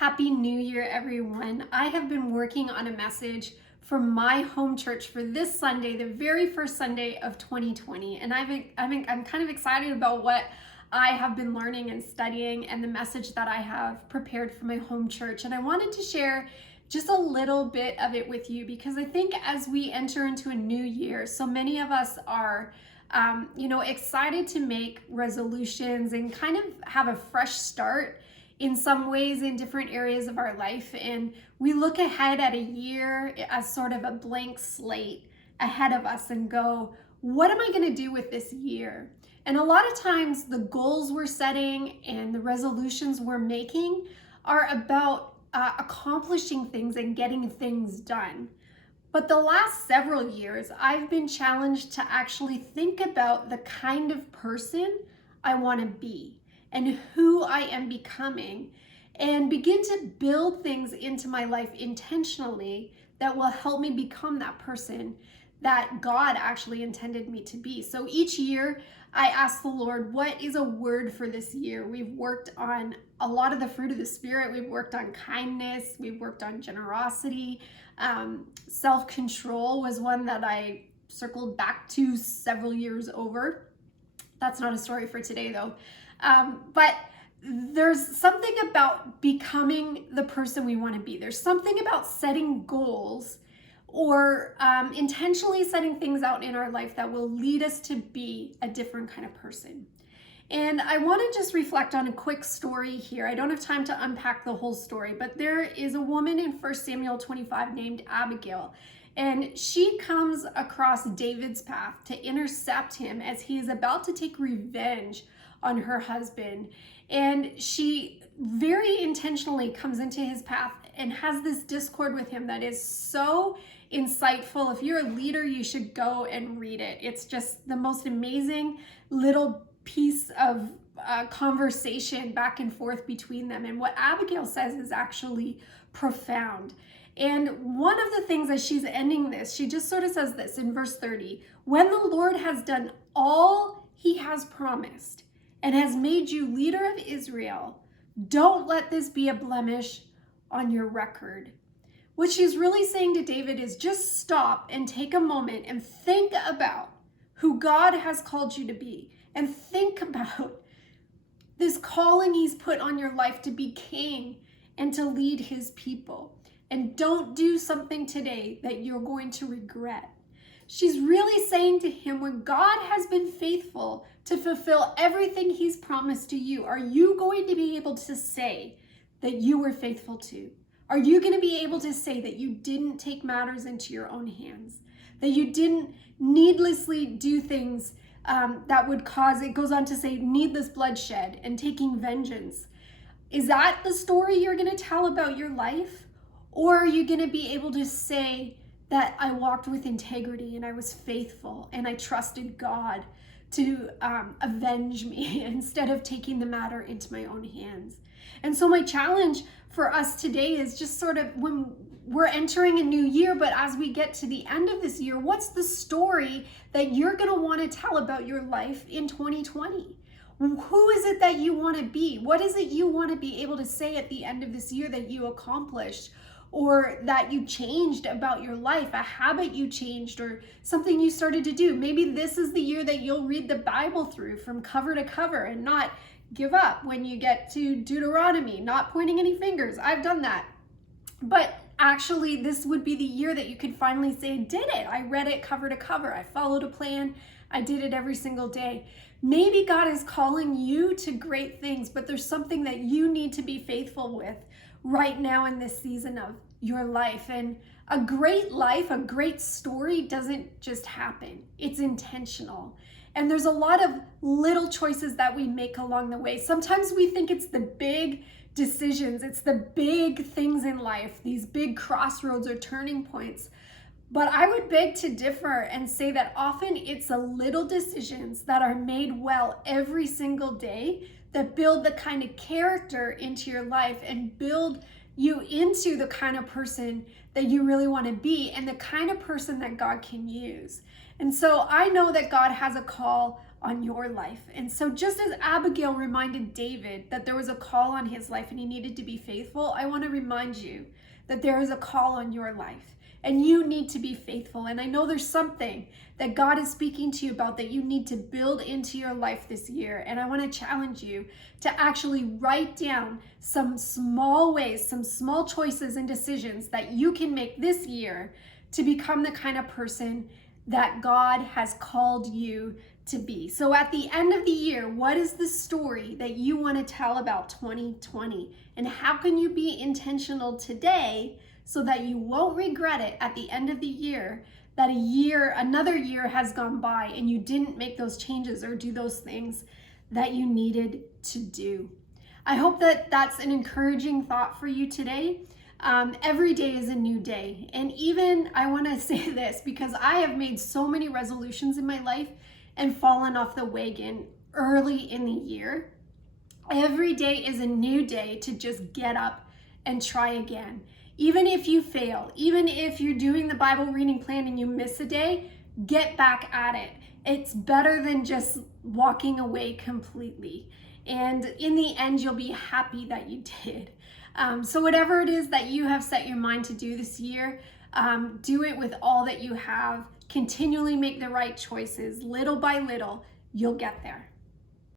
Happy New Year, everyone. I have been working on a message for my home church for this Sunday, the very first Sunday of 2020. And I'm kind of excited about what I have been learning and studying and the message that I have prepared for my home church. And I wanted to share just a little bit of it with you because I think as we enter into a new year, so many of us are excited to make resolutions and kind of have a fresh start in some ways in different areas of our life. And we look ahead at a year as sort of a blank slate ahead of us and go, what am I going to do with this year? And a lot of times the goals we're setting and the resolutions we're making are about accomplishing things and getting things done. But the last several years, I've been challenged to actually think about the kind of person I want to be and who I am becoming, and begin to build things into my life intentionally that will help me become that person that God actually intended me to be. So each year I ask the Lord, what is a word for this year? We've worked on a lot of the fruit of the Spirit. We've worked on kindness. We've worked on generosity. Self-control was one that I circled back to several years over. That's not a story for today though. But there's something about becoming the person we want to be. There's something about setting goals or intentionally setting things out in our life that will lead us to be a different kind of person. And I want to just reflect on a quick story here. I don't have time to unpack the whole story, but there is a woman in 1 Samuel 25 named Abigail. And she comes across David's path to intercept him as he is about to take revenge on her husband. And she very intentionally comes into his path and has this discord with him that is so insightful. If you're a leader, you should go and read it. It's just the most amazing little piece of conversation back and forth between them. And what Abigail says is actually profound. And one of the things as she's ending this, she just sort of says this in verse 30, when the Lord has done all he has promised and has made you leader of Israel, don't let this be a blemish on your record. What she's really saying to David is just stop and take a moment and think about who God has called you to be, and think about this calling he's put on your life to be king and to lead his people. And don't do something today that you're going to regret. She's really saying to him, when God has been faithful to fulfill everything he's promised to you, are you going to be able to say that you were faithful to? Are you going to be able to say that you didn't take matters into your own hands? That you didn't needlessly do things that would cause, it goes on to say, needless bloodshed and taking vengeance? Is that the story you're going to tell about your life? Or are you going to be able to say that I walked with integrity and I was faithful and I trusted God to avenge me instead of taking the matter into my own hands? And so my challenge for us today is just sort of when we're entering a new year, but as we get to the end of this year, what's the story that you're going to want to tell about your life in 2020? Who is it that you want to be? What is it you want to be able to say at the end of this year that you accomplished? Or that you changed about your life, a habit you changed, or something you started to do. Maybe this is the year that you'll read the Bible through from cover to cover and not give up when you get to Deuteronomy, not pointing any fingers. I've done that. But actually, this would be the year that you could finally say, did it. I read it cover to cover. I followed a plan. I did it every single day. Maybe God is calling you to great things, but there's something that you need to be faithful with right now in this season of your life. And a great life, a great story doesn't just happen. It's intentional. And there's a lot of little choices that we make along the way. Sometimes we think it's the big decisions, it's the big things in life, these big crossroads or turning points. But I would beg to differ and say that often it's the little decisions that are made well every single day that build the kind of character into your life and build you into the kind of person that you really want to be and the kind of person that God can use. And so I know that God has a call on your life. And so just as Abigail reminded David that there was a call on his life and he needed to be faithful, I want to remind you that there is a call on your life and you need to be faithful. And I know there's something that God is speaking to you about that you need to build into your life this year. And I want to challenge you to actually write down some small ways, some small choices and decisions that you can make this year to become the kind of person that God has called you to be. So at the end of the year, what is the story that you want to tell about 2020? And how can you be intentional today so that you won't regret it at the end of the year, that another year has gone by and you didn't make those changes or do those things that you needed to do? I hope that that's an encouraging thought for you today. Every day is a new day. And even I want to say this because I have made so many resolutions in my life and fallen off the wagon early in the year. Every day is a new day to just get up and try again. Even if you fail, even if you're doing the Bible reading plan and you miss a day, get back at it. It's better than just walking away completely. And in the end, you'll be happy that you did. So whatever it is that you have set your mind to do this year, do it with all that you have. Continually make the right choices. Little by little, you'll get there.